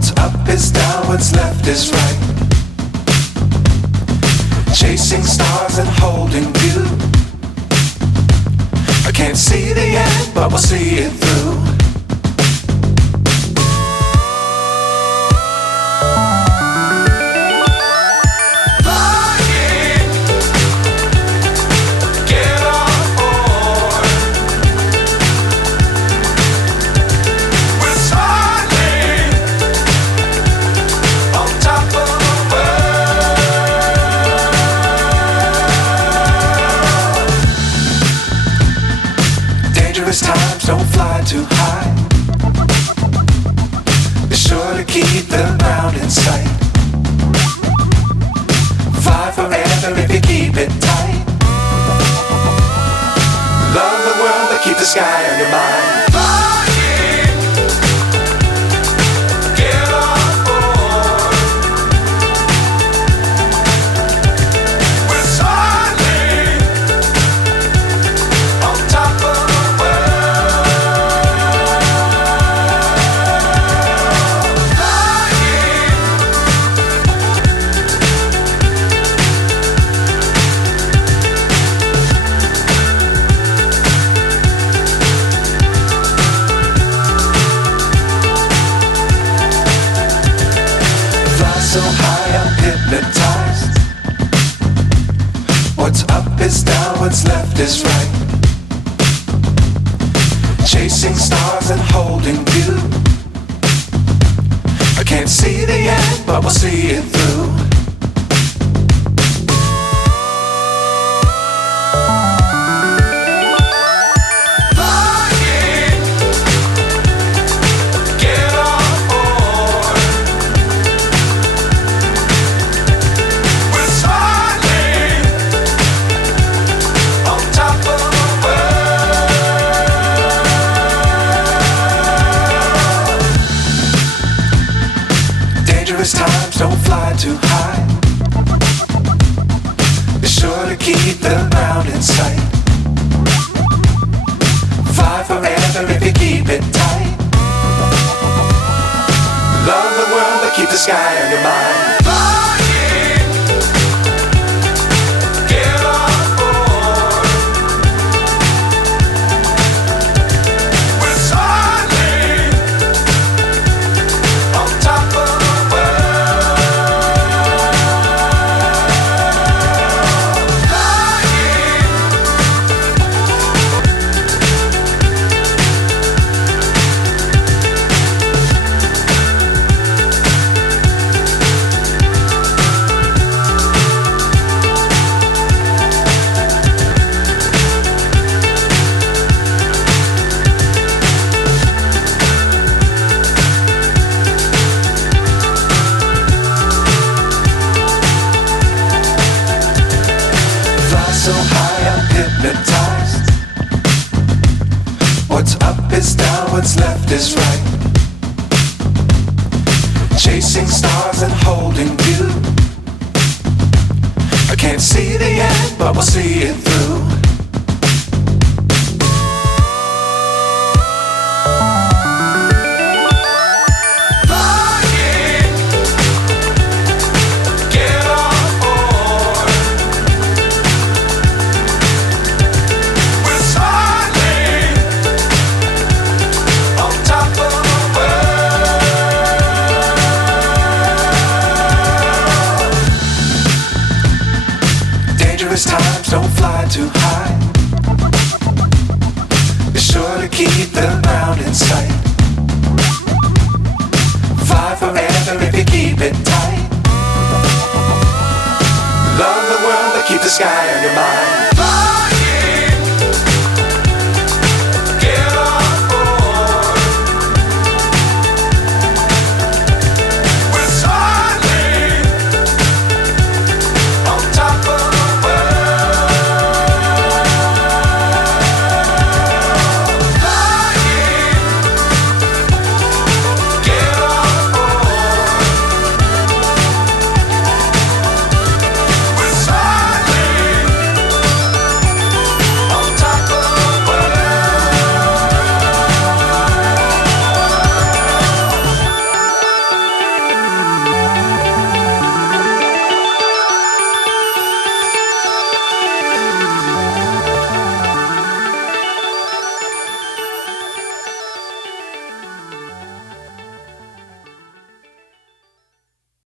What's up is down, what's left is right. Chasing stars and holding you. I can't see the end, but we'll see it through. Times don't fly too high. Be sure to keep the ground in sight. Fly forever if you keep it tight. Love the world but keep the sky on your mind. So high I'm hypnotized. What's up is down, what's left is right. Chasing stars and holding you. I can't see the end, but we'll see it through. Times don't fly too high. Be sure to keep the ground in sight. Fly forever if you keep it tight. Love the world but keep the sky on your mind. So high I'm hypnotized. What's up is down, what's left is right. Chasing stars and holding you. I can't see the end, but we'll see it through. Times don't fly too high. Be sure to keep the ground in sight. Fly forever if you keep it tight. Love the world but keep the sky